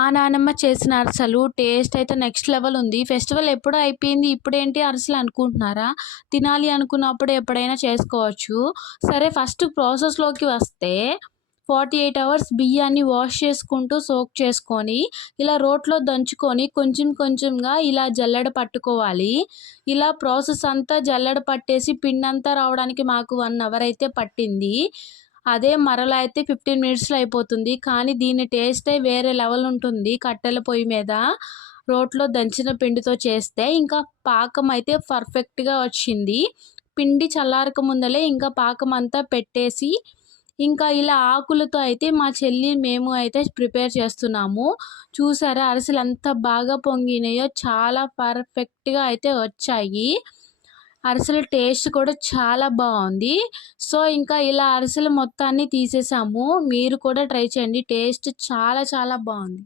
మా నానమ్మ చేసిన అరిసెలు టేస్ట్ అయితే నెక్స్ట్ లెవెల్ ఉంది. ఫెస్టివల్ ఎప్పుడో అయిపోయింది. ఇప్పుడేంటి అరిసెలు అనుకుంటున్నారా? తినాలి అనుకున్నప్పుడు ఎప్పుడైనా చేసుకోవచ్చు. సరే ఫస్ట్ ప్రాసెస్‌లోకి వస్తే 48 అవర్స్ బియ్యాన్ని వాష్ చేసుకుంటూ సోక్ చేసుకొని, ఇలా రోట్లో దంచుకొని కొంచెం కొంచెంగా ఇలా జల్లెడ పట్టుకోవాలి. ఇలా ప్రాసెస్ అంతా జల్లెడ పట్టేసి పిండంతా రావడానికి మాకు 1 అవర్ అయితే పట్టింది. అదే మరలా అయితే 15 మినిట్స్‌లో అయిపోతుంది. కానీ దీని టేస్టే వేరే లెవెల్ ఉంటుంది. కట్టెల పొయ్యి మీద రోట్లో దంచిన పిండితో చేస్తే ఇంకా పాకం అయితే పర్ఫెక్ట్‌గా వచ్చింది. పిండి చల్లారక ముందలే ఇంకా పాకం అంతా పెట్టేసి, ఇంకా ఇలా ఆకులతో అయితే మా చెల్లి, మేము అయితే ప్రిపేర్ చేస్తున్నాము. చూసారా అరిసెలు ఎంత బాగా పొంగినాయో, చాలా పర్ఫెక్ట్‌గా అయితే వచ్చాయి. అరిసెల టేస్ట్ కూడా చాలా బావుంది. సో, ఇంకా ఇలా అరిసెలు మొత్తాన్ని తీసేసాము. మీరు కూడా ట్రై చేయండి. టేస్ట్ చాలా చాలా బావుంది.